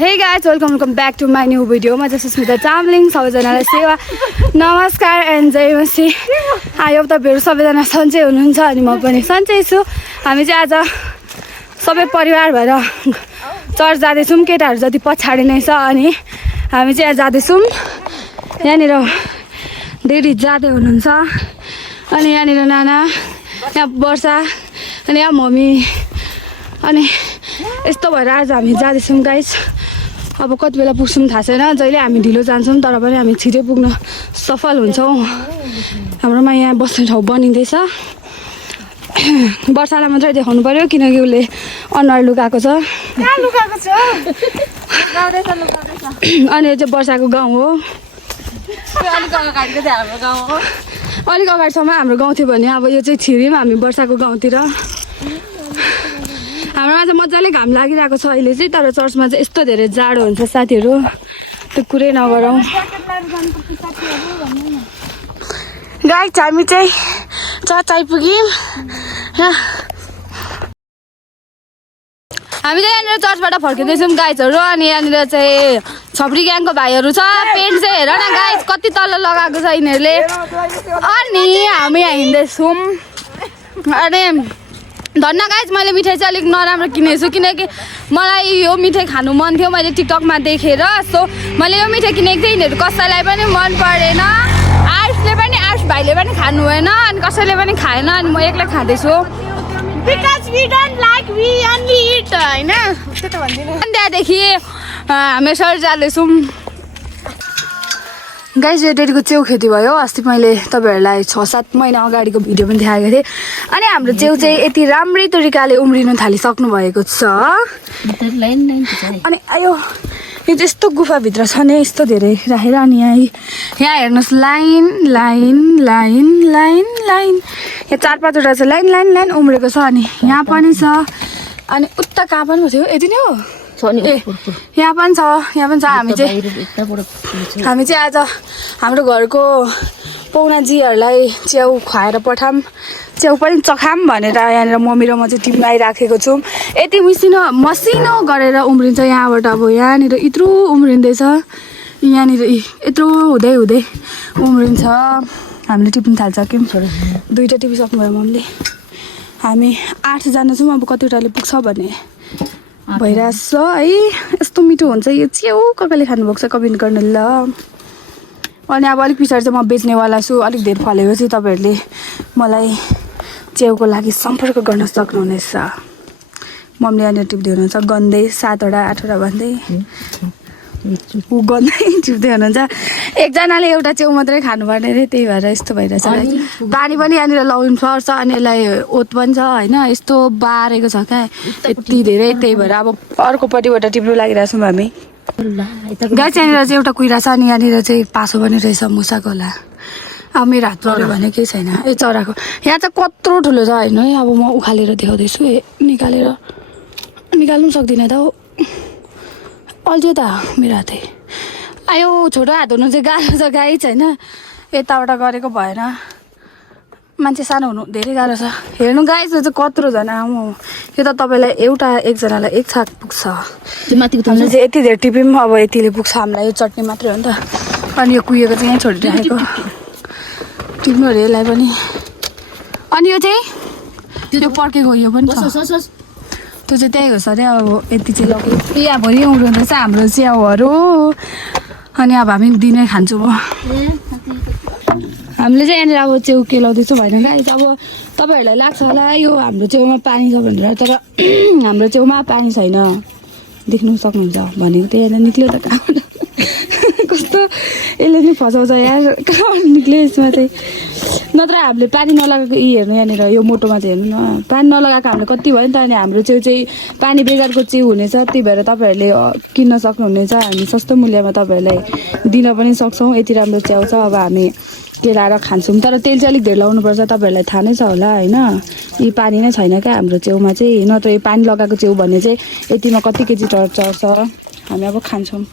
Hey guys, welcome back to my new video. म चाहिँ सुस्मिता चामलिङ सबैजनालाई सेवा नमस्कार एन्ड जय मसी। आयो तपाईहरु सबैजना सन्चै हुनुहुन्छ अनि म पनि सन्चै छु। हामी चाहिँ आज सबै परिवार भएर चर्च जाँदै छौं। केटाहरु जति पछाडी नै छ अनि हामी चाहिँ जाँदै छौं। यहाँनिर डेडी जाँदै हुनुहुन्छ अनि यहाँनिर नाना, यहाँ वर्षा अनि यहाँ मम्मी अनि यस्तो भएर आज हामी जाँदै छौं गाइस। अब कति बेला पुग्छौं थाहा छैन। जहिले हामी ढिलो जान्छौं तर पनि हामी छिटै पुग्न सफल हुन्छौं। हाम्रोमा यहाँ बस्ने ठाउँ बनिँदैछ। वर्षालाई मात्रै देखाउनु पर्यो किनकि उसले अनुहार लुकाएको छ। कहाँ लुकाएको छ? गाउँदैछ लुकाउँदैछ। अनि यो चाहिँ वर्षाको गाउँ हो। अलिक अगाडिको चाहिँ हाम्रो गाउँ हो। अलिक अगाडिसम्म हाम्रो गाउँ थियो भने अब यो चाहिँ छिरिम हामी वर्षाको गाउँतिर। हाम्रोमा चाहिँ मजाले घाम लागिरहेको छ अहिले चाहिँ। तर चर्चमा चाहिँ यस्तो धेरै जाडो हुन्छ साथीहरू, त्यो कुरै नगरौँ। गाइस हामी चाहिँ चर्च आइपुग्यौँ। हामी चाहिँ यहाँनिर चर्चबाट फर्किँदैछौँ गाइजहरू। अनि यहाँनिर चाहिँ छपरी ग्याङको भाइहरू छ। पेन्ट चाहिँ हेर न गाइज कति तल लगाएको छ यिनीहरूले। अनि हामी यहाँ हिँड्दैछौँ। अनि धन्न गाइज मैले मिठाई चाहिँ अलिक नराम्रो किनेछु किनकि मलाई यो मिठाई खानु मन थियो। मैले टिकटकमा देखेर सो मैले यो मिठाई किनेको थिएँ। यिनीहरू कसैलाई पनि मन परेन। आयुषले पनि, आयुष भाइले पनि खानु भएन अनि कसैले पनि खाएन। अनि म एक्लै खाँदैछु। Because we don't like, we only eat, हैन? त्यस्तो त भन्दिनु। अनि त्यहाँदेखि हामी सर जाँदैछौँ। गाइस यो डेडीको च्याउ खेती भयो। अस्ति मैले तपाईहरुलाई 6-7 महिना अगाडिको भिडियो पनि देखाएको थिएँ। अनि हाम्रो च्याउ चाहिँ यति राम्रै तरिकाले उम्रिनु थालिसक्नु भएको छ। अनि आयो यो चाहिँ यस्तो गुफाभित्र छ नि यस्तो धेरै राखेर। अनि यहाँ हेर्नुहोस् line line line line line यहाँ 4-5वटा चाहिँ लाइन लाइन लाइन उम्रेको छ। अनि यहाँ पनि छ अनि उता कहाँ पनि थियो यति नै हो। ए यहाँ पनि छ, यहाँ पनि छ। हामी चाहिँ आज हाम्रो घरको पौनाजीहरूलाई च्याउ खुवाएर पठाम, च्याउ पनि चखाम भनेर यहाँनिर मम्मी र म चाहिँ टिम आइराखेको छौँ। यति मसिनो गरेर उम्रिन्छ यहाँबाट। अब यहाँनिर यत्रो उम्रिँदैछ, यहाँनिर यत्रो हुँदै हुँदै उम्रिन्छ। हामीले टिप्नु थालिसक्यौँ। 2टा टिपिसक्नुभयो मम्मीले। हामी 8जना छौँ। अब कतिवटाले पुग्छ भने भइरहेछ है। यस्तो मिठो हुन्छ यो च्याउ। ककाले खानुभएको छ कमेन्ट गर्नु ल। अनि अब अलिक पछाडि चाहिँ म बेच्नेवाला छु। अलिक धेरै फलेपछि तपाईँहरूले मलाई च्याउको लागि सम्पर्क गर्न सक्नुहुनेछ। मम्मीले यहाँनिर टिप्दै हुनुहुन्छ गन्दै 7वटा 8वटा भन्दै ऊ गन्दै टिप्दै हुनुहुन्छ। एकजनाले एउटा च्याउ मात्रै खानुपर्ने अरे त्यही भएर यस्तो भइरहेछ। पानी पनि यहाँनिर लगाउनु पर्छ अनि यसलाई ओत पनि छ होइन। यस्तो बारेको छ क्या यति धेरै। त्यही भएर अब अर्कोपट्टिबाट टिप्नु लागिरहेछौँ हामी। गाई यहाँनिर चाहिँ एउटा कुहिरा छ अनि यहाँनिर चाहिँ पासो पनि रहेछ मुसाको होला। अब मेरो हात पऱ्यो भने केही छैन। ए चराको यहाँ चाहिँ कत्रो ठुलो छ होइन। अब म उखालेर देखाउँदैछु। निकाल्नु पनि सक्दिनँ त हो। अल्झ्यो त मेरो हातै। आयो छोटो हात हुनु चाहिँ गाह्रो छ गाई छैन। यताबाट गरेको भएन। मान्छे सानो हुनु धेरै गाह्रो छ। हेर्नु गाई चाहिँ कत्रो जना यो त तपाईँलाई एकजनालाई 1 छाक पुग्छ। हामीले चाहिँ यति धेरै टिप्यौँ। अब यतिले पुग्छ हामीलाई। यो चट्नी मात्रै हो नि त। अनि यो कुहिएको चाहिँ यहाँ छोडिराखेको टिप्नु अरे यसलाई पनि। अनि यो चाहिँ त्यो पर्केको यो पनि छ। त्यो चाहिँ त्यही हो सर। अब यति चाहिँ लग्यो। यहाँभरि उम्रिँदैछ हाम्रो च्याउहरू। अनि अब हामी दिनै खान्छौँ म। हामीले चाहिँ यहाँनिर अब च्याउ केलाउँदैछौँ होइन गाइस। अब तपाईँहरूलाई लाग्छ होला यो हाम्रो च्याउमा पानी छ भनेर तर हाम्रो च्याउमा पानी छैन। देख्नु सक्नुहुन्छ भनेको त्यही यहाँनिर निक्ल्यो त कहाँबाट। कस्तो यसले नि फसाउँछ यार। कहाँबाट निक्ल्यो यसमा चाहिँ। नत्र हामीले पानी नलगाएको हेर्नु यहाँनिर यो मोटोमा चाहिँ हेर्नु न पानी नलगाएको हामीले कति भयो नि त। अनि हाम्रो च्याउ चाहिँ पानी बेगरको च्याउ हुनेछ। त्यही भएर तपाईँहरूले किन्न सक्नुहुनेछ। हामी सस्तो मूल्यमा तपाईँहरूलाई दिन पनि सक्छौँ। यति राम्रो च्याउ छ। अब हामी केलाएर खान्छौँ तर तेल चाहिँ अलिक धेरै लगाउनुपर्छ। तपाईँहरूलाई थाहा नै छ होला होइन। यी पानी नै छैन क्या हाम्रो च्याउमा चाहिँ। नत्र यो पानी लगाएको च्याउ भन्ने चाहिँ यतिमा कति केजी चढ्छ। हामी अब खान्छौँ।